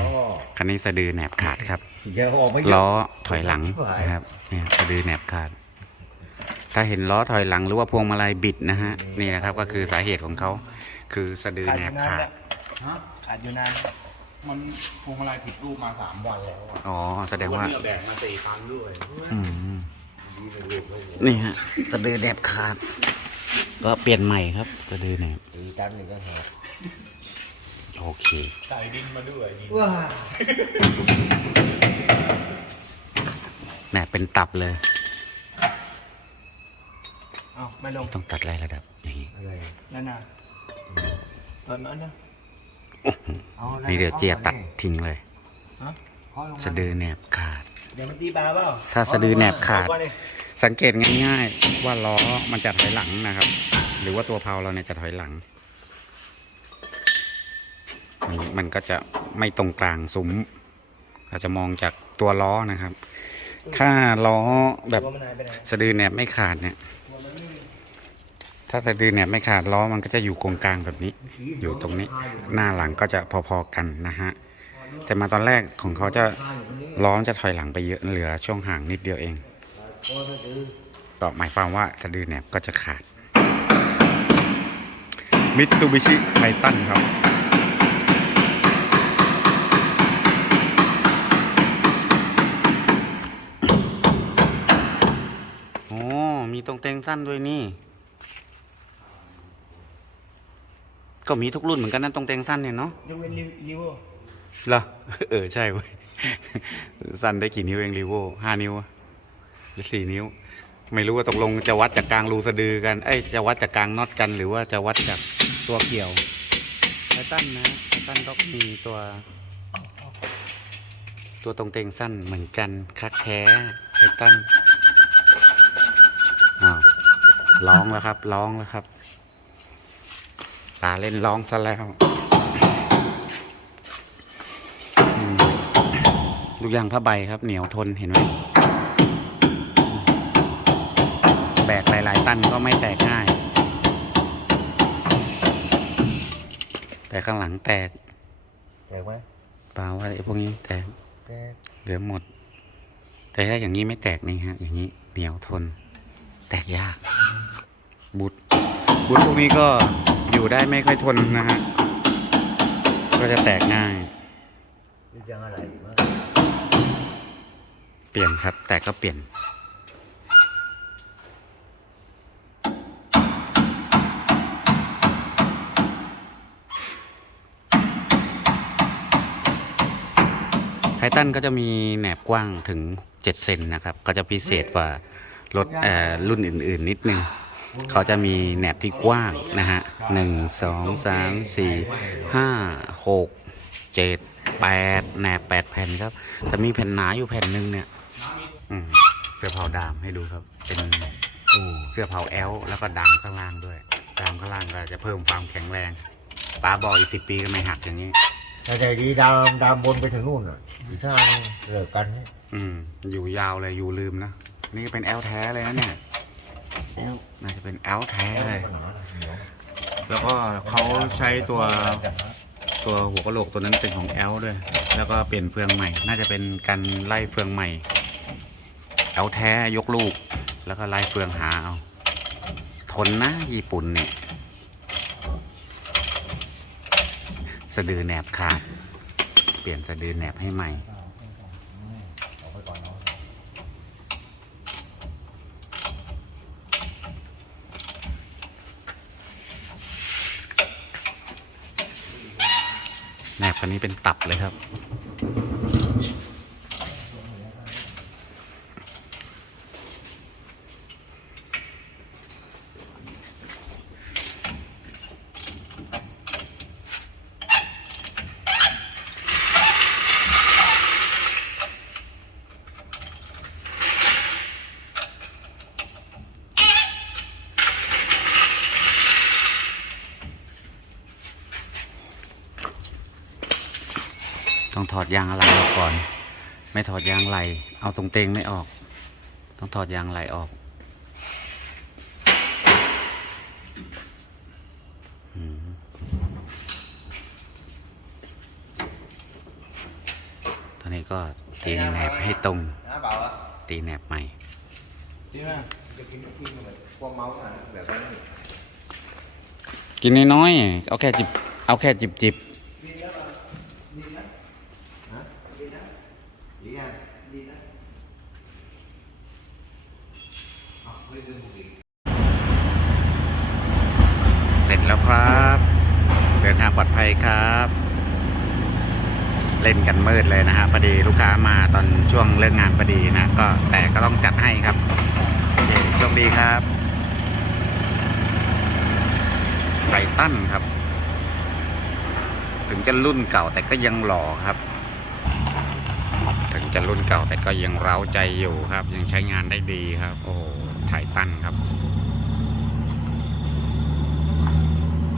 อ๋อคันนี้สะดือแหนบขาดครับเดี๋ยวออกไม่เยอะล้อถอยหลังนะครับเนี่ยสะดือแหนบขาด ถ้าเห็นล้อถอยหลังหรือว่าพวงมาลัยบิดนะฮะนี่นะครับก็คือสาเหตุของเขาคือสะดือขาดแหนอยู่บนานขาดแล้วฮะขาดอยู่นานมันพวงมาลัยผิดรูปมาสามวันแล้วอะอ๋อแสดงว่าเนื้อแบกมาสี่พันด้วยอืมนี่ฮะสะดือแหนบขาด ก็เปลี่ยนใหม่ครับสะดือแหนบตีตันหนึ่งก็หา โอเค ใส่ดินมาด้วยนี่ว้าแหนบเป็นตับเลย เอ้าไม่ลงต้องตัดรายระดับอย่างนี้อะไรนั่นน่ะตอนนั้นนะอาอะไรนี่เดี๋ยวเจียตัดทิ้งเลย ฮะเอาลงมาสะดือแหนบขาด เดี๋ยวมันตีปลาเปล่าถ้าสะดือแหนบขาด เอก่อนดิสังเกตง่ายๆ ว่าล้อมันจะถอยหลังนะครับ หรือว่าตัวเพลาเราเนี่ยจะถอยหลังมั นมันก็จะไม่ตรงกลางซุ้มเราจะมองจากตัวล้อนะครับ ถ้าล้อแบบตัวมันหายไปไหนสะดือแหนบไม่ขาดเนี่ย ถ้าสะดือแหนบไม่ขาดล้อมันก็จะอยู่ตรงกลางแบบนี้ อยู่ตรงนี้ หน้าหลังก็จะพอๆกันนะฮะ แต่มาตอนแรกของเขาจะล้อมันจะถอยหลังไปเยอะเหลือช่วงห่างนิดเดียวเองโอ้สะดือก็หมายความว่าสะดือแหนบก็จะขาดมิตซูบิชิไททันครับ โอ้ มีตรงเตงสั้นด้วยนี่ ก็มีทุกรุ่นเหมือนกันนะตรงเตงสั้นเนี่ยเนาะยกเว้นริริโวเหรอเออ ใช่เว้ยสั้นได้กี่นิ้วเองรีโวห้านิ้วอะหรือสี่นิ้ว ไม่รู้ว่าตกลงจะวัดจากกลางรูสะดือกันเอ้ยจะวัดจากกลางน็อตกันหรือว่าจะวัดจากตัวเกี่ยวไททันนะไททันก็มีตัว ตัวตรงเตงสั้นเหมือนกันคักแท้ไททันอ้าว ร้องแล้วครับ ร้องแล้วครับตาเล่นร้องซะแล้วอืมลูกยางผ้าใบครับ เหนียวทนเห็นไหมแบกหลาย ๆ ตันก็ไม่แตกง่าย แต่ข้างหลังแตก แตกไหมเปล่าว่าไอ้พวกนี้แตก แตก เหลือหมด แต่ถ้าอย่างนี้ไม่แตกนี่ฮะ อย่างนี้เหนียวทน แตกยากบุตรบุตรพวกนี้ก็อยู่ได้ไม่ค่อยทนนะฮะ ก็จะแตกง่ายนี่ยังอะไรอีกมั้งเปลี่ยนครับ แต่ก็เปลี่ยน ไททันก็จะมีแหนบกว้างถึง 7 เซนนะครับ ก็จะพิเศษกว่า รถเอ่อรุ่นอื่น ๆ นิดนึงเขาจะมีแหนบที่กว้างนะฮะหนึ่งสองสามสี่ห้าหกเจ็ดแปดแหนบแปดแผ่นครับแต่มีแผ่นหนาอยู่แผ่นหนึ่งเนี่ยอืมเสื้อเผาดามให้ดูครับ เป็นเสื้อเผาแอลแล้วก็ดามข้างล่างด้วย ดามข้างล่างก็จะเพิ่มความแข็งแรงป้าบอกอีกสิบปีก็ไม่หักอย่างนี้แต่ใจดีดาวดาวบนไปถึงนู่นอะอีกทางเลิกกันเนี่ยอืมอยู่ยาวเลยอยู่ลืมนะ นี่ก็เป็นแอลแท้เลยนะเนี่ยแอลน่าจะเป็นแอลแท้เลย แล้วก็เขาใช้ตัวตัวหัวกะโหลกตัวนั้นเป็นของแอลด้วย แล้วก็เปลี่ยนเฟืองใหม่ น่าจะเป็นการไล่เฟืองใหม่ แอลแท้ยกลูก แล้วก็ไล่เฟืองหาเอา ทนนะญี่ปุ่นเนี่ยสะดือแหนบขาด เปลี่ยนสะดือแหนบให้ใหม่ อันนี้เป็นตับเลยครับ ต้องถอดยางอะไรออกก่อน ไม่ถอดยางไหลเอาตรงเตงไม่ออก ต้องถอดยางไหลออกอืมอนนี้ก็ตีแหนบให้ตรงน้าเบาอะตีแหนบใหม่จริงไหมจะกินก็กินเลยพวกเมาส์นะแบบว่านี่กินน้อยๆเอาแค่จิบเอาแค่จิบจิบ ดีอะดีนะอะไม่ลืมบุหรี่ เสร็จแล้วครับ เดินทางปลอดภัยครับ เล่นกันมืดเลยนะฮะพอดีลูกค้ามาตอนช่วงเลิกงานพอดีนะ ก็แต่ก็ต้องจัดให้ครับโอเคโชคดีครับไทตันครับ ถึงจะรุ่นเก่าแต่ก็ยังหล่อครับ ถึงจะรุ่นเก่าแต่ก็ยังเร้าใจอยู่ครับ ยังใช้งานได้ดีครับ โอ้โหไทตันครับ